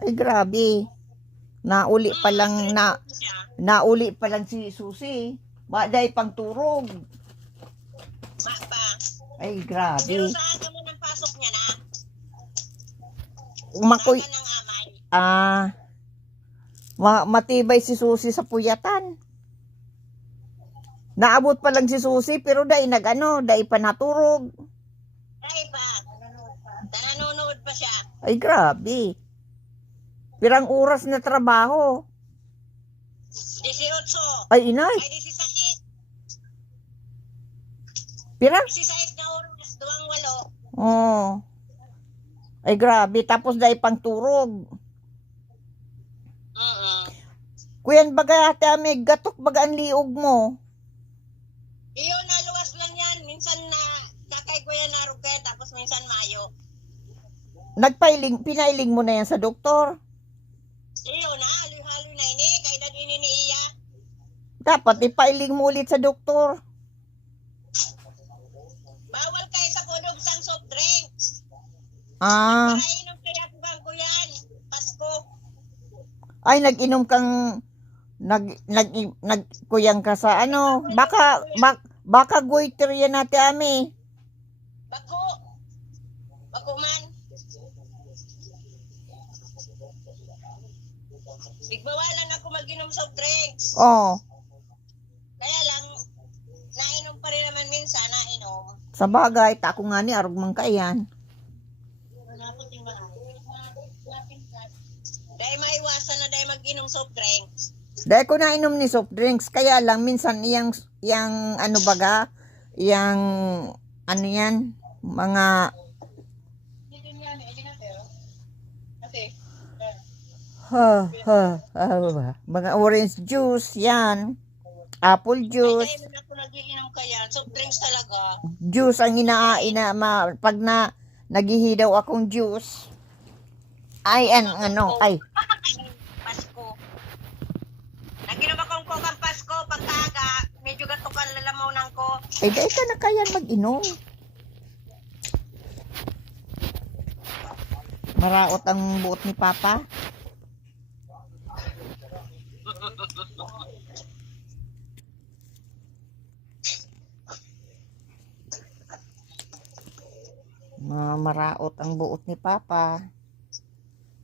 Ay, grabe. Nauli pa lang nauli pa lang si Susi. Baday pang turog. Pa. Ay, Pero grabe. sa aga mo ng pasok niya na. Makoy, Sa aga ng amay. matibay si Susi sa puyatan. Naabot pa lang si Susi pero dahil dahil pa naturog. Ay pa. Nanonood pa siya. Ay, grabe. Pirang oras na trabaho. 18. Ay, inay. Ay, 16. Pirang? 16 na oras. 2-8. Oh. Ay, grabe. Tapos dahil pang turog. Kuyan baga ate may gatok baga ang liog mo. Iyo, naluwas lang yan. Minsan nakay ko yan narog kaya tapos minsan mayo. Pinailing mo na yan sa doktor. Iyo na, haloy-haloy na ini. Kaya nagini ni iya. Dapat ipailing mo ulit sa doktor. Bawal kayo sa pudog sang soft drinks. Ah. Parainom kaya ko yan. Pasko. Ay, nag-inom kang nagkuyang ka sa ano. Baka goiter yan natin ami. Bako man. Bigbawalan ako mag-inom soft drinks. Oh. Kaya lang, nainom pa rin naman minsan, nainom. Sa bagay, tako nga ni arog man kayan. Dahil maiwasan na dahil mag-inom soft drinks. Dahil ko nainom ni soft drinks, kaya lang minsan yang ano baga, yang ano yan, mga mga orange juice yan, apple juice. Ay, dahil ako nag-iinom kaya, soft drinks talaga. Juice ang pag naghihidaw akong juice. Ay, ay. Pasko. Nag-inom akong kokang Pasko, pagkaaga, medyo gatukan lalamunan ko. Ay, dahil ka na kaya mag-inom. Maraot ang buot ni Papa. Maraot ang buot ni Papa.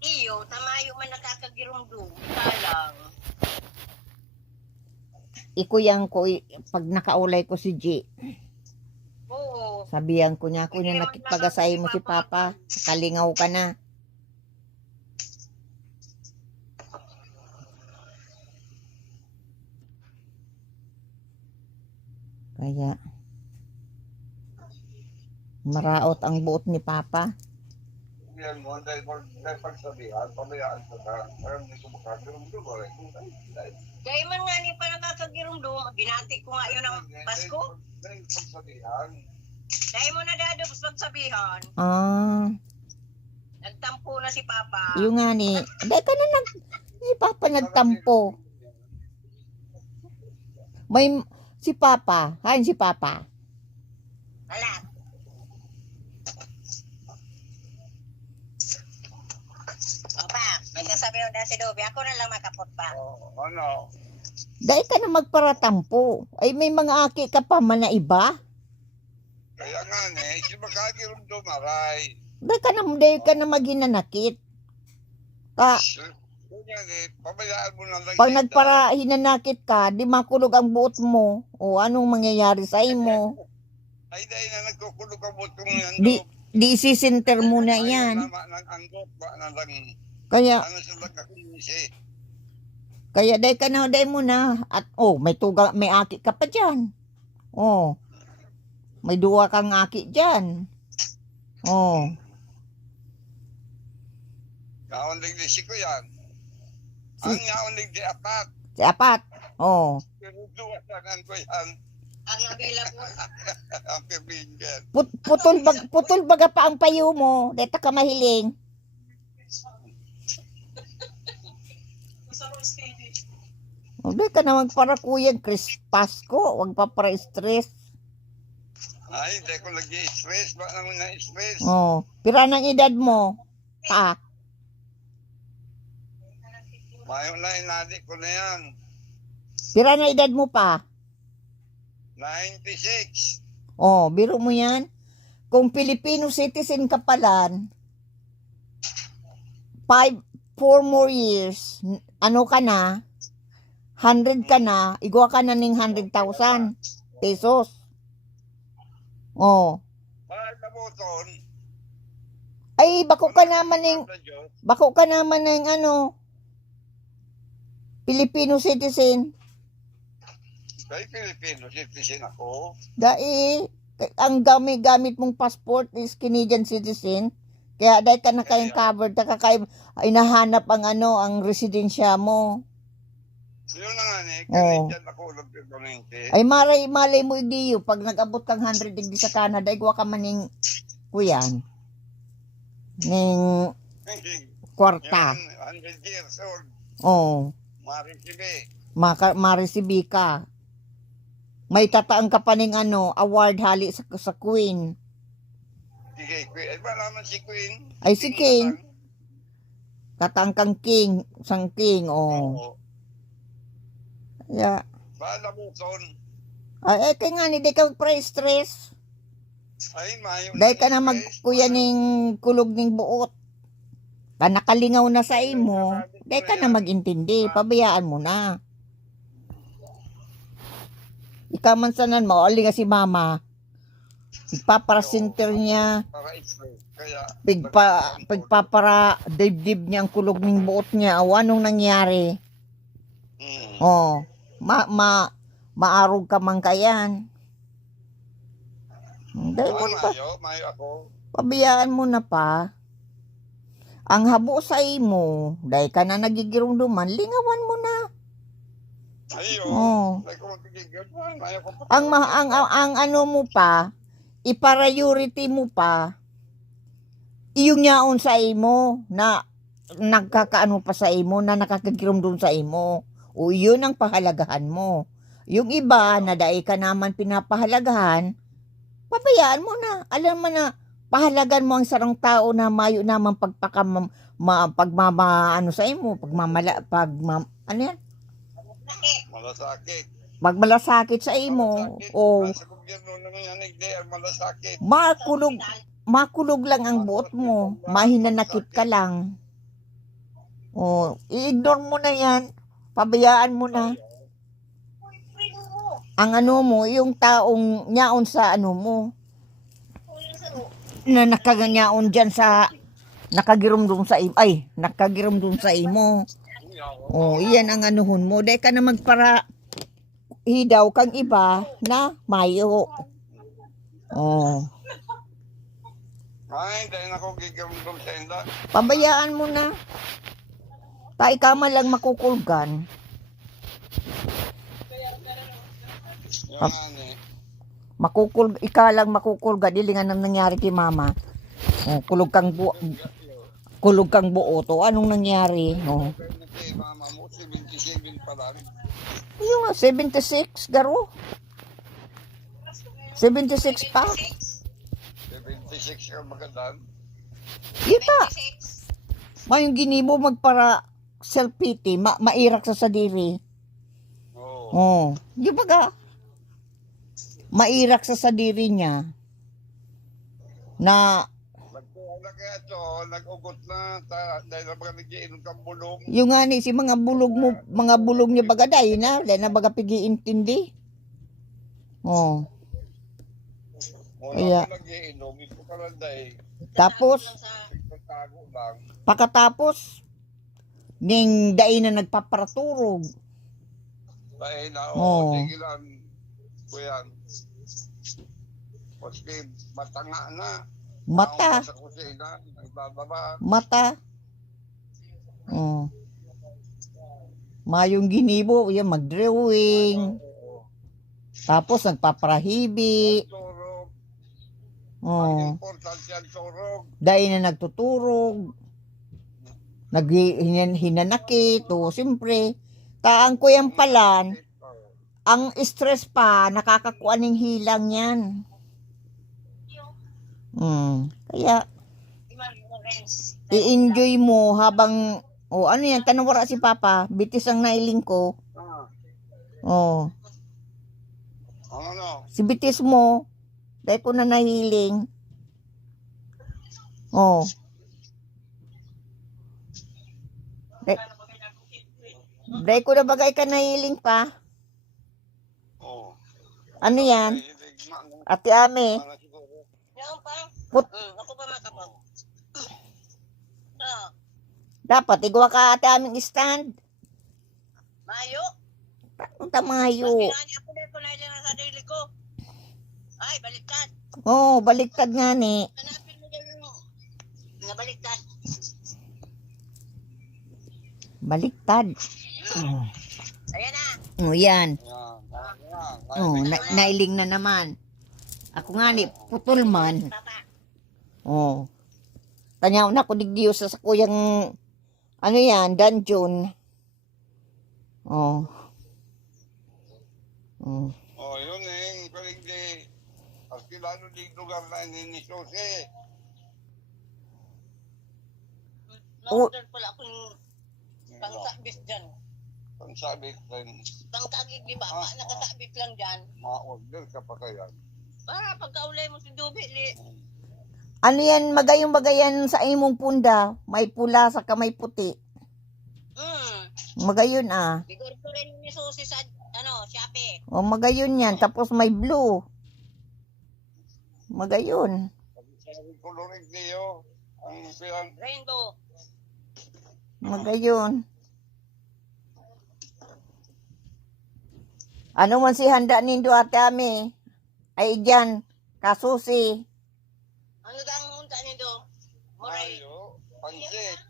Iyo, tamayo man nakakagirumdum. Talang. Ikuyang ko, pag nakaulay ko si G. Oo. Sabihan ko niya, nakipag-asay mo si Papa. Kalingaw ka na. Kaya, maraot ang buot ni Papa. Yan mo, dahil pagsabihan, pabayaan sa ka, parang hindi ko makagirumdum. Kaya man nga ni pa nakakagirumdum, binati ko nga yun ng Pasko. Dahil pagsabihan. Dahil mo na dado pagsabihan. Nagtampo na si Papa. Yung nga ni, dahil ka na si Papa nagtampo. Si Papa, si Papa. Wala. Papa, may sasabihin na si Dobby, ako na lang makapot pa. Ano? Dahil ka na magparatampo. Ay, may mga aki ka pa man na iba. Kaya nga si makagirumdum, aray. Dahil ka na maghinanakit. Pabayaan mo na lang. Pag hinanakit ka, di makulog ang buot mo. O anong mangyayari sa imo? Ay, dahil na nagkukulog ang buot kong nandun. Di isisinter mo na yan. Kaya, dahil ka na, dahil mo na. At, may aki ka pa dyan. May duwa kang aki dyan. Kaundig di si ko yan. Ang kaundig di apat. Si apat. Pero duwa tanan ko yan. Ang available. Ang pibigyan. Putol baga pa ang payo mo. Dito ka mahiling. Hindi ka naman para kuyang Pasko. Huwag pa para stress. Ay, hindi ko nag-i-stress. Ba naman na-stress? Pira ng edad mo? Mayo na inadi ko na yan. Pira na edad mo pa? 96. Oh, biro mo yan. Kung Filipino citizen ka palan, 4 more years, ano ka na, 100 ka na, igwa ka na ng 100,000 pesos. Oh. Mahal ka buton. Ay, bako ka naman ng ano, Filipino citizen. Kay Filipino citizen ako. Dai, ang gamit mong passport is Canadian citizen. Kaya dahil ka na kayong covered, inahanap ang ano, ang residensya mo. Yun na nga ni, Canadian ako ulang permanente. Ay malay mo idiyo, pag nag-abot kang 100 degree sa Canada, igwa ka man ng kuyan. Ning kwarta. Yan, 100 years old. Oh, Marisibi. maresibi ka. May tataang ka pa ng ano, award hali sa Queen. Sige, Queen. Ay ba naman si Queen? Ay si King. Tataang kang King, sang King, oh. Oo. Yeah. Bala mo, son. Ay, kaya nga, hindi ka pre-stress. Ay, mayo. Dahil ka na magkuya ng kulog ng buot. Ka nakalingaw na sa imo, dahil ka na magintindi, pabayaan mo na. Ikaw man sanan mo, ali nga si mama. Pagpaparasinter niya, Para explain. Kaya, pagpapara dibdib niya ang kulog ng buot niya. O anong nangyari? Oh, maarog ka man kayan. Dahil mo pa, mayo ako. pabayaan mo na pa. Ang habo sa imo, dahil ka na nagigirumduman, lingawan mo na. Ayo. Oh. Like ko magigigil. Mayo ko pa. Ang ano mo pa, i-priority mo pa, iyong yaon sa imo na nagkakaano pa sa imo, na nakakagirumdum sa imo. O yun ang pahalagahan mo. Yung iba na dahil ka naman pinapahalagahan, pabayaan mo na. Alam mo na, pahalagan mo ang sarang tao na mayo naman pagmama ano sa imo, ano yan? Malasakit. Pagmalasakit sa imo, o Sa gobyerno naman yan, hindi, malasakit. makulog lang ang buot mo, mahinanakit ka lang. O, i-ignore mo na yan, pabayaan mo na. Ang ano mo, yung taong nyaon sa ano mo, na nakaganyaon dyan sa, nakagirumdum sa imo. O, iyan ang anuhon mo. Dahil ka na magpara, hidaw kang iba na mayo. O, Ay, dahil ako gigawin sa inda. pabayaan mo na. Tayo ka man lang makukulgan. Yan eh. Ikalang makukulga, dili nga nang nangyari kay mama. Oh, kulog kang buo to. Anong nangyari? No. Kay mama mo, 77 pa lang. Yung nga, 76, garo. 76 pa. 76 ka magadan. Kita. Mayong ginibo magpara self-pity, mairak sa sadiri. Oo. Oh, di ba ga? Mairak sa sadiri niya na Nag-ugot na dahil na baga nagiinom kang bulong. yung nga ni si mga bulog niya baga dahil na baga pigiintindi. Oh. Kaya, Nagiinom, ito ka lang dahil tapos nagtago lang. pagkatapos ning dai na nagpaparaturog. Dahil na, Oo. sige lang, kuyan. Kasi matanga na. Mata. Sa kusina, nagbababa. Mata. Oh. Mayong ginibo, yan mag-drawing. Tapos nagpaparahibi. Turog. Oh. Importante ang turog. Dahil na nagtuturog. Hinanakit. O, siyempre. Taang ko yan palan. Ang stress pa, nakakakuha ng hilang yan. Kaya, i-enjoy mo habang O ano yan, tanawara si Papa. Bitis ang nailing ko. Ah, O, ano? si bitis mo. Dahil ko na nahiling. O. Dahil ko na bagay ka nahiling pa. Oh. Ano yan? Iligma na. Ate Ame. Ano siguro? Yan pa. Put. Ako pa makapag. Ah, Dapat, igwa ka ate aming stand. mayo. Ang tamayo. Mas ginani ako din ko na ilan sa sarili ko. Ay, baliktad. Oo, baliktad nga ni. Hanapin mo din yung nabaliktad. Baliktad. Ayan na. O, yan. Yan. O, nailing na naman. Ako nga ni, putol man. Papa. O. Tanyaw na ko digdiyo sa kuyang, ano yan, dungeon. O. O. Oh, yun eh. Kaling di. Ang kilano di lugar na ni Jose. Na-order pala akong pangsabit dyan. Pansabit rin. Pangkagig, di ba? Nakasabit lang dyan. Ma-order ka pa kaya. Para pagkaulay mo si Dubi, li. Ano yan, magayong bagayan sa imong punda. May pula sa kamay puti. Magayon ah. Bigor ko rin ni Susi sa, Shopee. O, magayon yan. Tapos may blue. Magayon. Sabi ko lurig niyo. Ang silang Rainbow. Magayon. Ano man si handa nindo ate Ame? Ay dyan, kasusi. Ano dang unta nindo? Moray. mayo, pansit.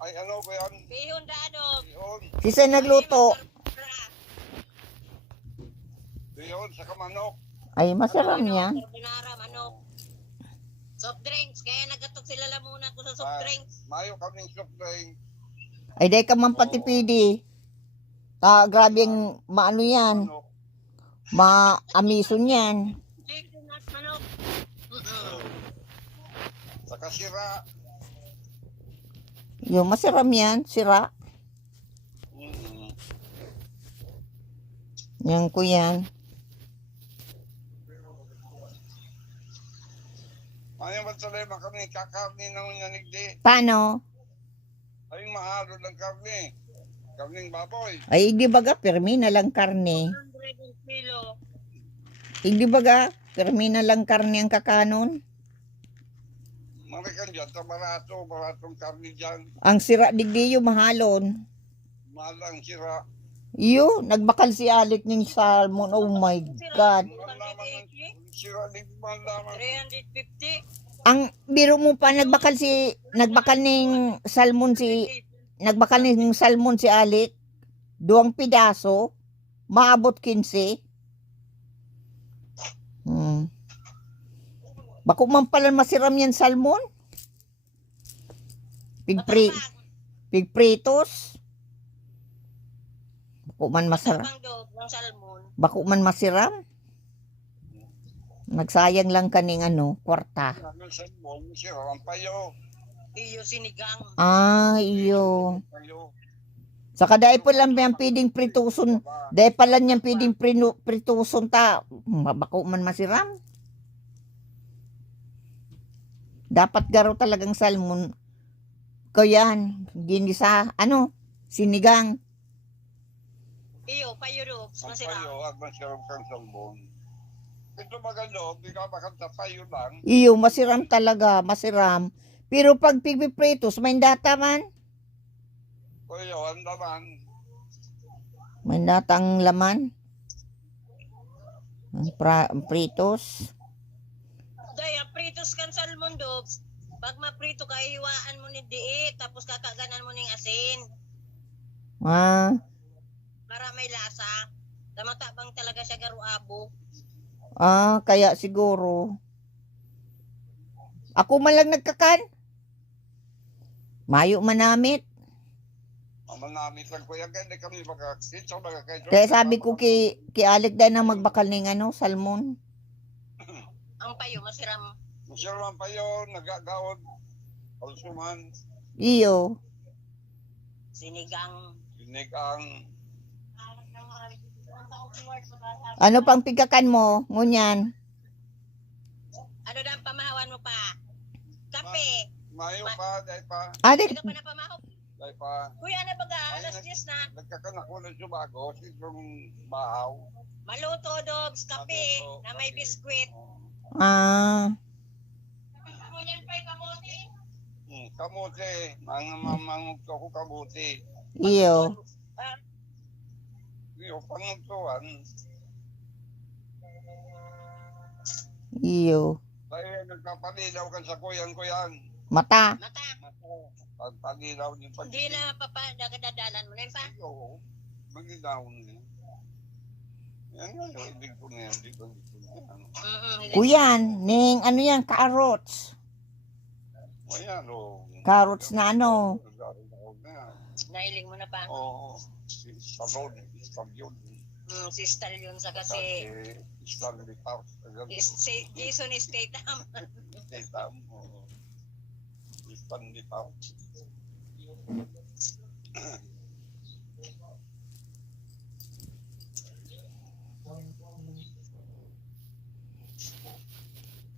Ay ano ba yan? Bihon danog. Yun. Sisa nagluto. Yun sa kamanok. Ay, masarap niya. Carbonara, manok. Soft drinks. Kaya nagatok sila lamuna ko sa soft drinks. Mayo kaming soft drink. Ay, day ka man patipidi. Grabe yung maano yan. Manok. Ma-amison yan. Chicken at manok. Saka sira. Yung masarap yan, sira. Mm. Yan ko yan. Ano ba talema kami kakarni na unyanigdi? Paano? Ay mahalo ng karni. Karning baboy. Ay, di baga, permi na lang karne. 100 kilo. Hindi baga, permi na lang karne ang kakanon. Marikan dyan, sa baratong karni dyan. Ang sira digdiyo mahalon. Malang sira. Iyo, nagbakal si Alec ng salmon. Oh my God. Walang laman ng sira, di man laman. 350. Ang biro mo pa, nagbakal ng salmon si Alec. 2 pidaso. Maabot 15. Bako man pala masiram yan salmon. Pigpritos. Bako man masarap. Pang dog ng salmon. Bako man masiram. Nagsayang lang kaning kwarta. Namin sa mo, sira ang payo. Iyo sinigang. Iyo. Payo. Saka dahil pa lang yan pwedeng prituson. Dahil pala niyan pwedeng prituson ta. Bako man masiram. Dapat garo talagang salmon. Kayan, ginisa, sinigang. Iyo, payuro. Ang Masira. payo, at masarap kang salmon. Ito maganda, di ka makanta payo lang. Iyo, masiram talaga, masiram. Pero pag pigpipritos, may data man. Payo, ang laman. May data ang laman. Ang pritos. Daya, pritos kan salmon dog. Pag maprito ka, hiwaan mo ni diit. Tapos kakaganan mo ng asin. Para may lasa. Damatabang talaga siya garuabo. Kaya siguro. Ako man lang nagkakan. Mayo manamit. Manamit lang ko yan, kaya hindi kami magkaksit. So, Kaya sabi ko ki Alec dahil na magbakal ng salmon. Ang payo, masiram. Masarap ang payo, nagagaon. Alsuman. Iyo. Sinigang. Sinigang. Ano pang pigakan mo? Ngunyan. Ano na ang pamahawan mo pa? Kape. Mayo pa, dahil pa. Adi, Hindi ka pa napamahaw. Dahil pa. Kuya, ano baga? Alas 10 na. Nagkakanak ko ng subago, sigurong bahaw. Maluto, dogs, kape, na may biskwit. Ngunyan pa yung kamote. Kamuti. Mga mamangog ko kamuti. iyo. Ah, Iyo, panguntuan. Iyo. Dahil nagpapalilaw ka sa kuyan-kuyan. Mata. mata. Pagpalilaw din pag... Hindi na dagadalan mo na yun pa. Oo. Magilaw niya. Yan nga yung ibig ko na yan. Ibig ko na yan. Kuyan, ning ano yan, carrots. O yan o. Carrots na ano. Nailing mo na pa. Oo. Salon. Stallion. Si Stallion sa kasi. Stanley Park. Jason Statham. Statham. Oo. Stanley Park.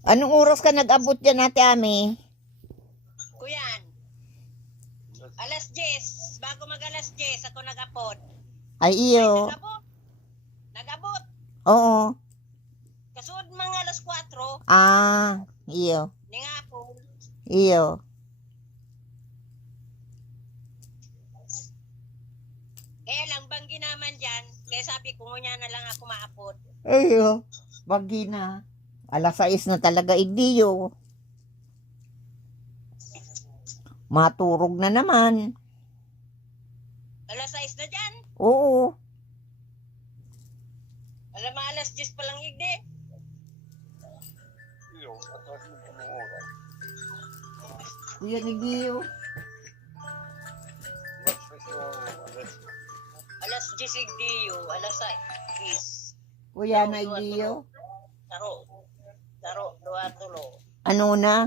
Anong oras ka nag-abot dyan, Ate Ami? Kuyan. Alas 10. Bago mag alas 10, ako nag-apod. Ay, iyo. Nag-abot. Nag-abot. Oo. Kasud mga alas 4. Iyo. Ningapon. Iyo. Kaya lang, banggi naman dyan. Kaya sabi ko, ngunya na lang ako maapod. Iyo. Bagi na. Alas 6 na talaga, idiyo. Maturog na naman. Alas 6 na dyan. Oo. Alam mo, alas 10 pa lang igdi. Iyo. Atras mo pa ng oras. Kuya ni Dio. Alas 10 igdiyo. Alas 6. Kuya na Dio. Taro, dua tulo. Ano na?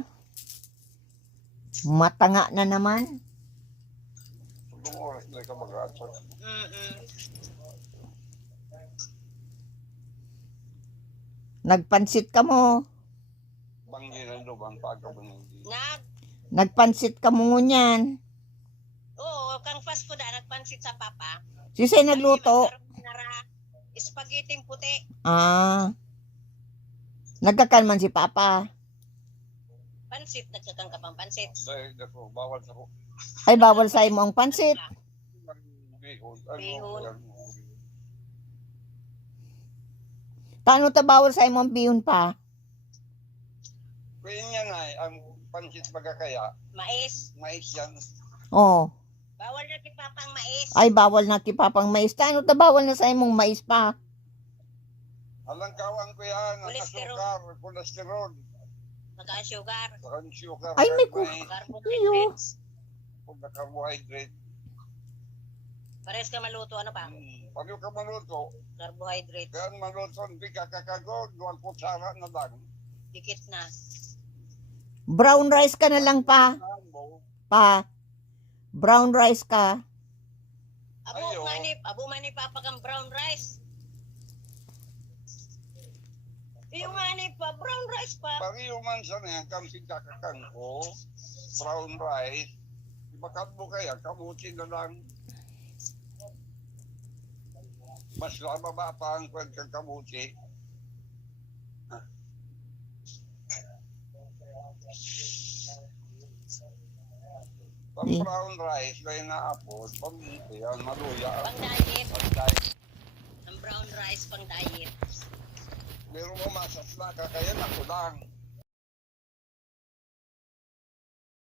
Matanga na naman. Tulong oras na ka mag-atras. Nagpansit ka mo. Banggi na doon. Pagkabanggi. Nagpansit ka mo ngunyan. Oo, kang Pasko da, nagpansit sa papa. Sisay nagluto. Spaghetti puti. Nagkakan man si Papa. Pansit, nagkakang kapang pansit. Dahil ako, bawal sa ko. Ay, bawal sa imo ang pansit. Bihon. Bihon. Paano ta bawal sa imo ang bihon pa? Kaya niya nga, ang pansit baga kaya, Mais. mais yan. Oh. Bawal na si papang mais. Ay, bawal na ti Papang mais. Paano ta bawal na sa imong mais pa? Alang kawang ko yan, ang Kolesterol. asukar, kolesterol, Nagka-sugar. saka ang sugar, Ay, may Carbohydrates. kung na carbohydrate. Pares ka maluto, ano pa? Pag ka maluto, Carbohydrates. kaya maluto, hindi ka kakagod, 2 kutsara na lang. Dikit na. Brown rice ka na lang pa. Pa. Brown rice ka. Ayo. Abo mani papa kang brown rice. Yung mani pa, brown rice pa. Pag man sa na yan, kamsin kakakang ko, brown rice, ibakat mo kaya, kamutin na lang. Mas mababa pa ang kwentang kamuti. Pang brown rice, kaya naapod, pang yan, maluya. Pang diet. Pang diet. Ang brown rice pang diet. Pero mo masas na, kaya ako lang.